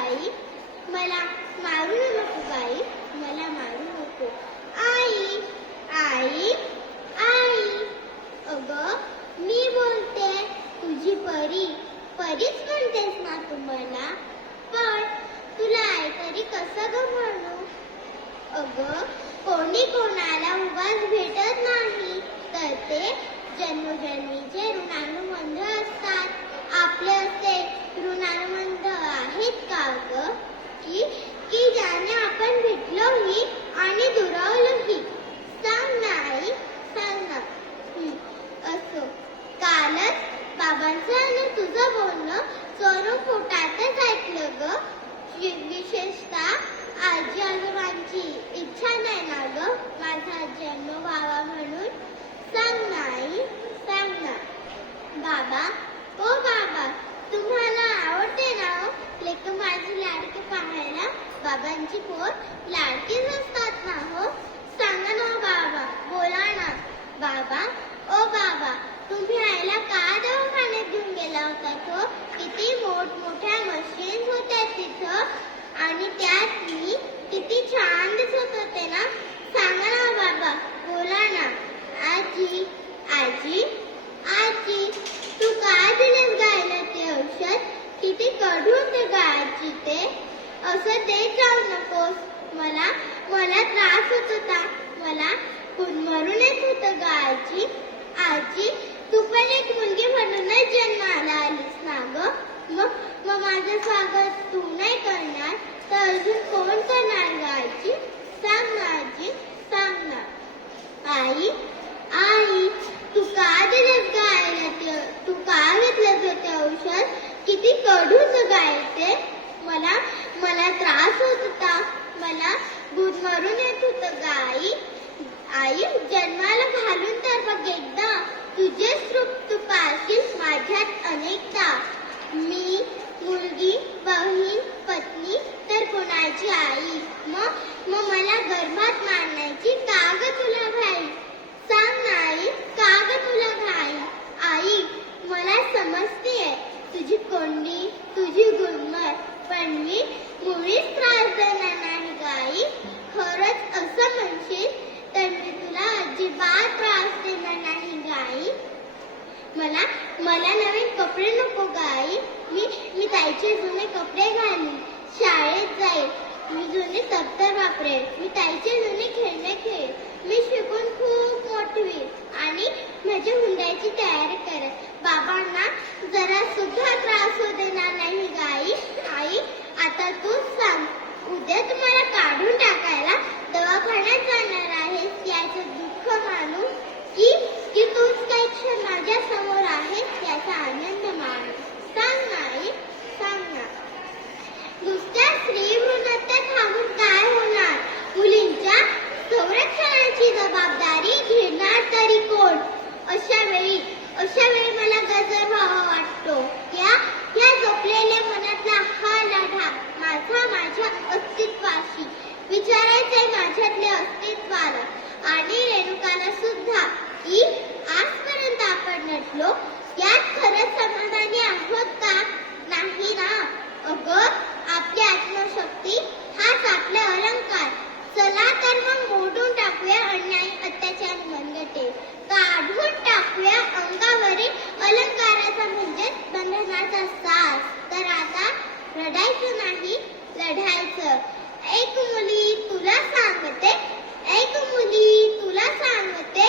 बाई मला मारू नको बाई मला मारू नको. आई आई आई. अग मी बोलते तुझी परी परीच म्हणतेस ना तू मला पण तुला आई तरी कस ग म्हणू? अग कोणी कोणाला उगाच भेटत नाही. तर ते जन्मजन्मीचे ऋणानुबंध विशेषतः आजी आजोबांची इच्छा नाही ना ग माझा जन्म व्हावा म्हणून सांग ना आई सांग ना. बाबा ओ बाबा तुम्हाला आवडते ना हो? लेक माझी लाडकी पाहायला बाबांची पोर लाडकीच असतात ना हो? सांगा ना बाबा बोला ना. बाबा ओ बाबा तुम्ही आईला का दवाखान्यात घेऊन गेला होता तो? किती मोठमोठ्या मशीन होत्या तिथं. आणि त्यात मी किती छान दिसत होते ना? सांगा ना बाबा बोला ना. आजी आजी आजी तू काय दिलेस गायला ते औषध? किती कडू होते गायची ते? असं देत जाऊ नकोस. मला मला त्रास होत होता. मला गुदमरून येत होतं गायची आजी तू पण एक मुलगी म्हणूनच जन्माला आलीस ना ग मग मग माझं स्वागत तू नाही करणार तर अजून कोण करणार गायची सांग. ना आजी सांग ना आई आई तू का दिलंस गायला ते तू का घेतलं ते औषध किती कडूच गायते. मला मला त्रास होत होता. मला गुदमरून येत होतं गाई आई. जन्माला घालून तर बघ एकदा. तुझेच रूप तू पाहशील माझ्यात अनेकदा मी मुलगी बहीण पत्नी तर कोणाची आई मग मग मला गर्भात मारण्याची का ग तुला घाई सांग ना आई का ग तुला घाई आई मला समजतेय तुझी कोंडी तुझी गुणमर पण मी मुळीच त्रास देणार नाही गाई खरंच असं म्हणशील तर मी तुला अजिबात त्रास देणार नाही गाई मला मला नवीन कपडे नको गाई मी मी ताईचे जुने कपडे घालीन शाळेत जाईल मी जुने दप्तर वापरेल मी ताईचे जुने खेळणे खेळ मी शिकून खूप मोठी होईल आणि माझ्या हुंड्याची तयारी करेल बाबांना जरा सुद्धा त्रास होऊ देणार नाही गाई. आई आता तूच सांग उद्या तुम्हाला काढून टाकायला दवाखान्यात जाणार आहेस याचं दुःख मानू की की तूच काही क्षण माझ्यासमोर आहेस याचा आनंद मानू सांग ना आई सांग ना नुसत्या स्त्री भ्रूणहत्या थांबून काय होणार? मुलींच्या संरक्षणाची जबाबदारी घेणार तरी कोण? अशा वेळी अशा वेळी मला म्हणजेच असतात तर आता रडायचं नाही लढायचं. एक मुली तुला सांगते एक मुली तुला सांगते